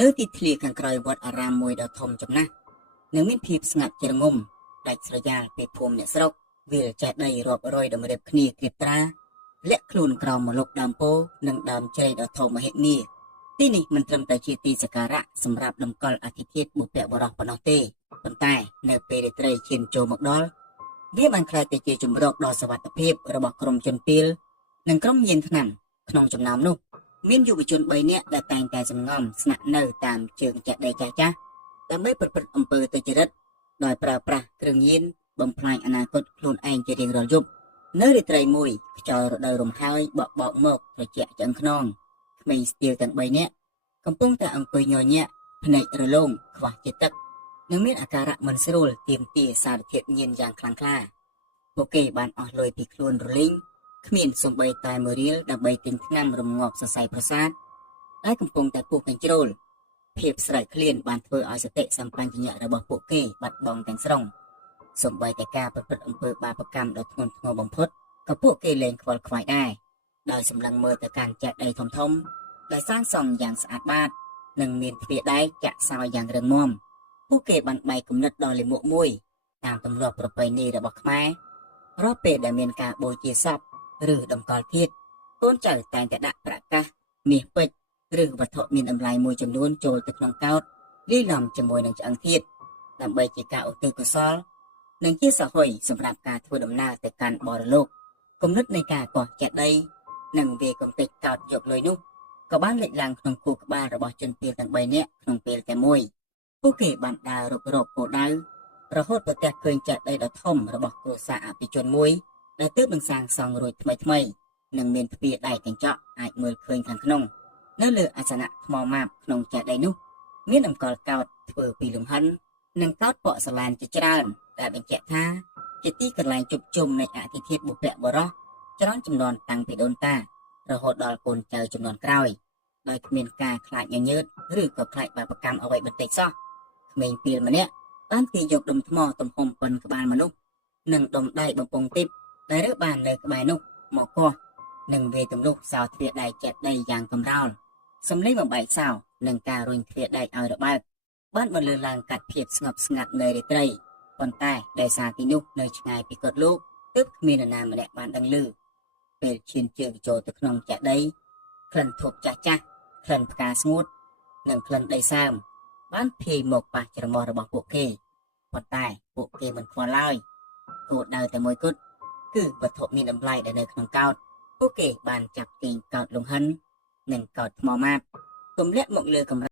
nơiទីធ្លាខាងក្រោយវត្តអារាមមួយដ៏ធំចំណាស់និងមានភាពស្ងាត់ជ្រងំដាច់ស្រយាលពីភូមិអ្នកស្រុកវាលចេះដីរាប់រយតម្រៀបគ្នាត្រៀបត្រាលាក់ខ្លួនក្រោមម្លប់ដើមពោធិ៍និងដើមជ្រៃដ៏ធំមហិមាទីនេះមិនត្រឹមតែជាទីសក្ការៈសម្រាប់តម្កល់អធិធាតុបុព្វបុរសប៉ុណ្ណោះទេប៉ុន្តែនៅពេលរាត្រីឈានចូលមកដល់វាបានក្លាយទៅជាជម្រកដ៏សុវត្ថិភាពរបស់ក្រុមជនពីលនិងក្រុមញៀនថ្នាំក្នុងចំណោមនោះមានយុវជន3នាក់ដែលតែងតែសំងំស្នាក់នៅតាមជើងចាក់ដីចាស់ចាស់ដើម្បីប្រព្រឹត្តអំពើទុច្ចរិតដោយប្រើប្រាស់គ្រឿងញៀនបំផ្លាញអនាគតខ្លួនឯងជារៀងរាល់យប់នៅរាត្រីមួយខ្យល់រដូវរំហើយបក់បោកមកត្រជាក់ឆ្អឹងខ្នងក្មេងស្ទាលទាំង3នាក់កំពុងតែអង្គុយញញែកភ្នែករលោងខ្វះជាតិទឹកនិងមានអាការៈមិនស្រួលទាមទារសារធាតុញៀនយ៉ាងខ្លាំងក្លាពួកគេបានអស់លុយពីខ្លួនរលីងគ្មានសូម្បីតែមួយរៀលដើម្បីទិញថ្នាំរំងាប់សរសៃប្រសាទដែលកំពុងតែពុះកញ្ជ្រោលភាពស្រេកឃ្លានបានធ្វើឲ្យសតិសម្បញ្ញៈរបស់ពួកគេបាត់បង់ទាំងស្រុងសូម្បីតែការប្រព្រឹត្តអំពើបាបកម្មដ៏ធ្ងន់ធ្ងរបំផុតក៏ពួកគេលែងខ្វល់ខ្វាយដែរដោយសម្លឹងមើលទៅកាន់ចាក់ដីធំធំដែលសាងសង់យ៉ាងស្អាតបាតនិងមានទ្វារដែកចាក់សោយយ៉ាងរឹងមាំពួកគេបានបែកគំនិតដ៏លាមកមួយតាមទម្លាប់ប្រពៃណីរបស់ខ្មែររាល់ពេលដែលមានការបូជាសពឬតម្កល់ធាតុកូនចៅតែងតែដាក់ប្រកាសមាសពេជ្រឬវត្ថុមានតម្លៃមួយចំនួនចូលទៅក្នុងកោដ្ឋលាយឡំជាមួយនឹងឆ្អឹងធាតុដើម្បីជាការឧទ្ទិសកុសលនិងជាសហយសម្រាប់ការធ្វើដំណើរទៅកាន់បរលោកគំនិតនៃការកោះចេតិយនិងវាកំទេចកោតយកលុយនោះក៏បានលេចឡើងក្នុងខួរក្បាលរបស់ជនពីលទាំង3នាក់ក្នុងពេលតែមួយពួកគេបានដើររុករកគោលដៅរហូតប្រទះឃើញចេតិយដ៏ធំរបស់គ្រួសារអភិជនមួយដែលទើបនឹងសាងសង់រួចថ្មីនិងមានទ្វារដែកកញ្ចក់អាចមើលឃើញខាងក្នុងនៅលើអាសនៈថ្មម៉ាបក្នុងចេតិយនោះមានតម្កល់កោដ្ឋធ្វើពីលង្ហិននិងកោដ្ឋពកសាឡានជាច្រើនដែលបញ្ជាក់ថាជាទីកន្លែងជប់ជុំនៃអធិធាតុបុព្វបុរសច្រើនចំនួនតាំងពីដូនតារហូតដល់កូនចៅចំនួនក្រោយដោយគ្មានការខ្លាចញញើតឬក៏ខ្លាចបាបកម្មអ្វីបន្តិចសោះក្មេងពីលម្នាក់បានទាញយកដុំថ្មទំហំប៉ុនក្បាលមនុស្សនិងដុំដៃបំពង់ទីបដែលរើបាននៅក្បែរនោះមកកោះនិងវាយទម្លុះសោទ្វារដែកចេតិយយ៉ាងកំរោលសំឡេងបំបែកសោនិងការរុញទ្វារដែកឲ្យរបើកបានបន្លឺឡើងកាត់ភាពស្ងប់ស្ងាត់នៃរាត្រីប៉ុន្តែដោយសារទីនោះនៅឆ្ងាយពីកុដិលោកទើបគ្មាននរណាម្នាក់បានដឹងឮពេលឈានជើងចូលទៅក្នុងចេតិយក្លិនធូបចាស់ចាស់ក្លិនផ្កាស្ងួតនិងក្លិនដីសើមបានភាយមកប៉ះច្រមុះរបស់ពួកគេប៉ុន្តែពួកគេមិនខ្វល់ឡើយគោលដៅតែមួយគត់គឺវត្ថុមានតម្លៃដែលនៅក្នុងកោដ្ឋពួកគេបានចាប់ទាញកោដ្ឋលង្ហិននិងកោដ្ឋថ្មម៉ាបទម្លាក់មកលើកម្រាល